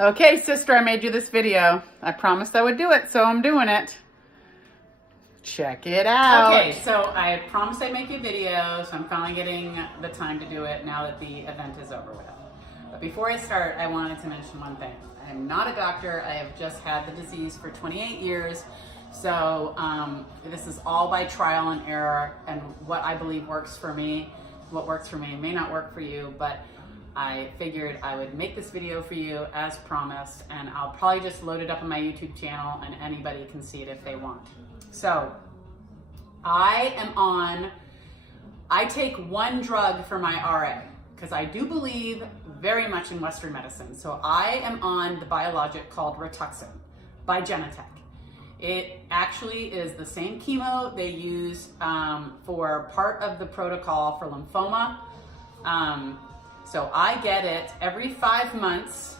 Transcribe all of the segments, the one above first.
Okay, sister, I made you this video. I promised I would do it, so I'm doing it. Check it out. Okay, so I promised I'd make you a video, so I'm finally getting the time to do it now that the event is over with. But before I start, I wanted to mention one thing. I'm not a doctor. I have just had the disease for 28 years. So this is all by trial and error, and what I believe works for me. What works for me may not work for you, but I figured I would make this video for you as promised, and I'll probably just load it up on my YouTube channel and anybody can see it if they want. So I take one drug for my RA because I do believe very much in Western medicine. So I am on the biologic called Rituxan by Genentech. It actually is the same chemo they use for part of the protocol for lymphoma. So I get it every 5 months.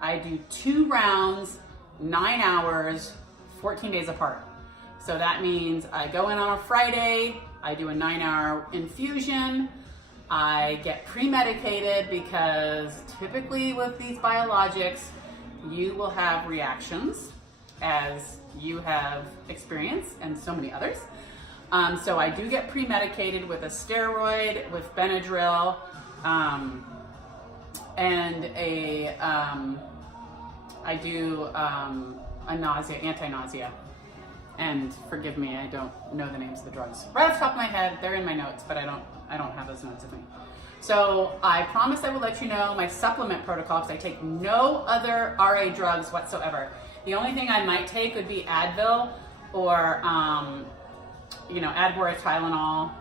I do 2 rounds, 9 hours, 14 days apart. So that means I go in on a Friday, I do a 9-hour infusion, I get pre-medicated because typically with these biologics, you will have reactions as you have experienced and so many others. So I do get pre-medicated with a steroid, with Benadryl, and I do a anti-nausea. And forgive me, I don't know the names of the drugs. Right off the top of my head, they're in my notes, but I don't have those notes with me. So I promised I would let you know my supplement protocol because I take no other RA drugs whatsoever. The only thing I might take would be Advil or, Advil or Tylenol.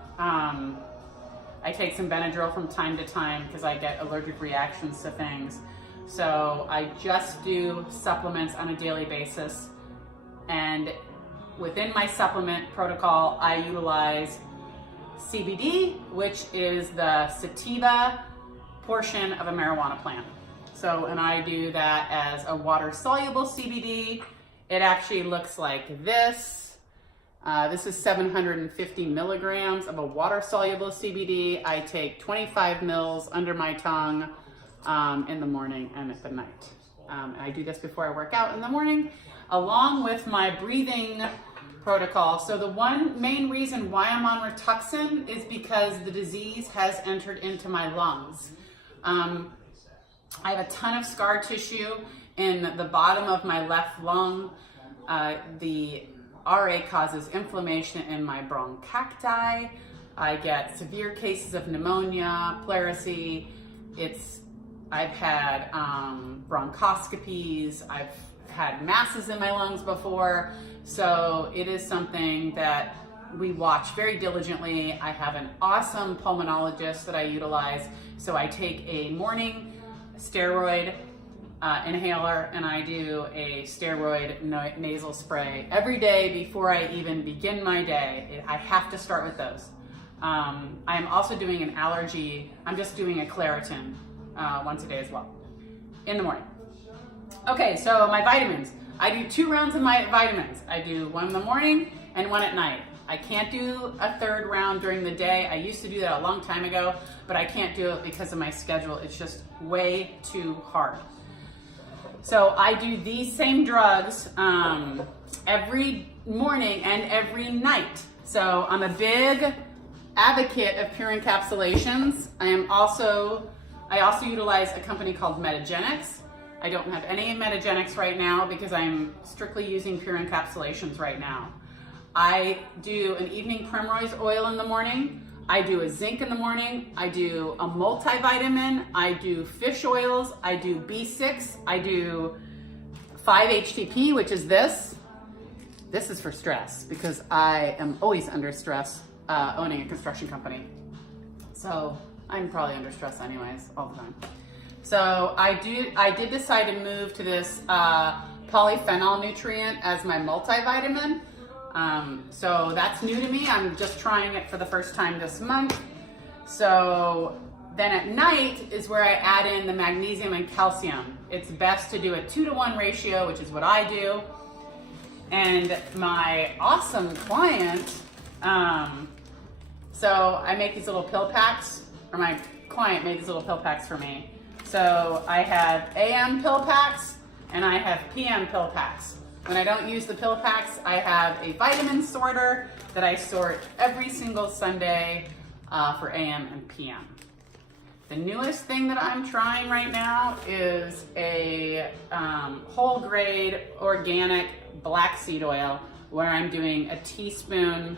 I take some Benadryl from time to time because I get allergic reactions to things. So I just do supplements on a daily basis. And within my supplement protocol, I utilize CBD, which is the sativa portion of a marijuana plant. So, and I do that as a water-soluble CBD. It actually looks like this. This is 750 milligrams of a water-soluble CBD. I take 25 mils under my tongue in the morning and at the night. I do this before I work out in the morning, along with my breathing protocol. So the one main reason why I'm on Rituxan is because the disease has entered into my lungs. I have a ton of scar tissue in the bottom of my left lung. The RA causes inflammation in my bronchocti. I get severe cases of pneumonia, pleurisy. I've had bronchoscopies. I've had masses in my lungs before. So it is something that we watch very diligently. I have an awesome pulmonologist that I utilize. So I take a morning steroid inhaler, and I do a steroid nasal spray every day before I even begin my day. I have to start with those. I'm also doing an allergy. I'm just doing a Claritin once a day as well in the morning. Okay, so my vitamins. I do 2 rounds of my vitamins. I do 1 in the morning and 1 at night. I can't do a 3rd round during the day. I used to do that a long time ago, but I can't do it because of my schedule. It's just way too hard. So I do these same drugs every morning and every night. So I'm a big advocate of pure encapsulations. I also utilize a company called Metagenics. I don't have any Metagenics right now because I'm strictly using pure encapsulations right now. I do an evening primrose oil in the morning. I do a zinc in the morning. I do a multivitamin. I do fish oils. I do B6. I do 5-HTP, which is this. This is for stress because I am always under stress owning a construction company. So I'm probably under stress anyways, all the time. So I did decide to move to this polyphenol nutrient as my multivitamin. So that's new to me. I'm just trying it for the first time this month. So then at night is where I add in the magnesium and calcium. It's best to do a 2-to-1 ratio, which is what I do. And my awesome client, so I make these little pill packs, or my client made these little pill packs for me. So I have AM pill packs and I have PM pill packs. When I don't use the pill packs, I have a vitamin sorter that I sort every single Sunday for AM and PM. The newest thing that I'm trying right now is a whole grade organic black seed oil, where I'm doing a teaspoon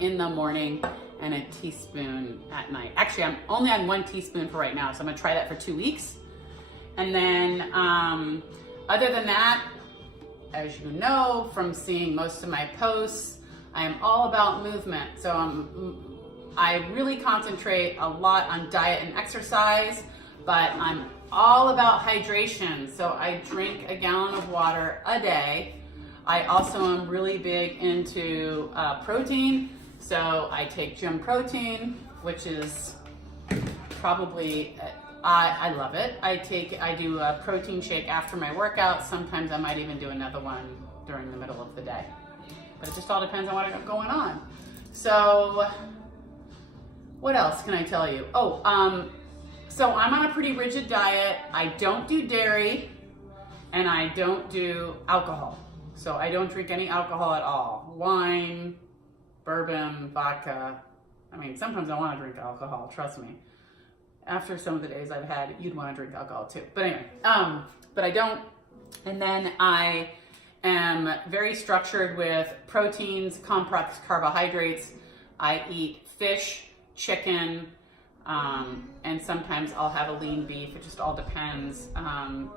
in the morning and a teaspoon at night. Actually, I'm only on 1 teaspoon for right now, so I'm gonna try that for 2 weeks. And then other than that, as you know from seeing most of my posts, I am all about movement. So I really concentrate a lot on diet and exercise, but I'm all about hydration. So I drink a gallon of water a day. I also am really big into protein. So I take Gym Protein, which is probably, I love it. I do a protein shake after my workout. Sometimes I might even do another one during the middle of the day. But it just all depends on what I got going on. So what else can I tell you? So I'm on a pretty rigid diet. I don't do dairy and I don't do alcohol. So I don't drink any alcohol at all. Wine, bourbon, vodka. I mean, sometimes I want to drink alcohol, trust me. After some of the days I've had, you'd want to drink alcohol too. But anyway, but I don't. And then I am very structured with proteins, complex carbohydrates. I eat fish, chicken, and sometimes I'll have a lean beef. It just all depends.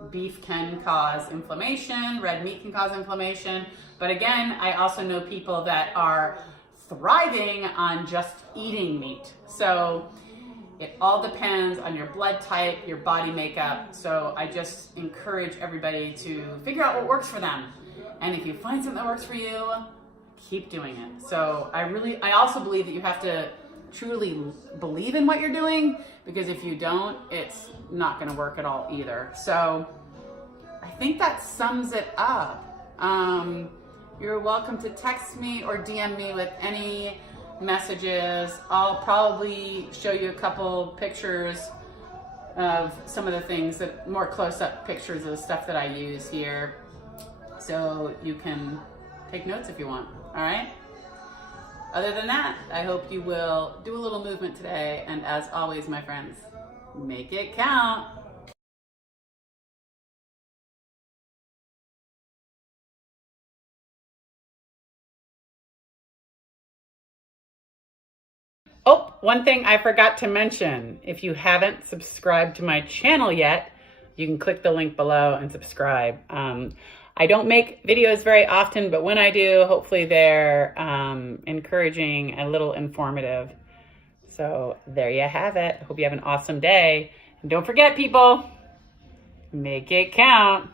Beef can cause inflammation, red meat can cause inflammation. But again, I also know people that are thriving on just eating meat. So it all depends on your blood type, your body makeup. So I just encourage everybody to figure out what works for them. And if you find something that works for you, keep doing it. So I also believe that you have to truly believe in what you're doing, because if you don't, it's not going to work at all either. So I think that sums it up. You're welcome to text me or DM me with any messages. I'll probably show you a couple pictures of some of the things that more close-up pictures of the stuff that I use here, so you can take notes if you want. All right? Other than that, I hope you will do a little movement today, and as always, my friends, make it count. Oh, one thing I forgot to mention. If you haven't subscribed to my channel yet, you can click the link below and subscribe. I don't make videos very often, but when I do, hopefully they're encouraging, a little informative. So there you have it. Hope you have an awesome day. And don't forget, people, make it count.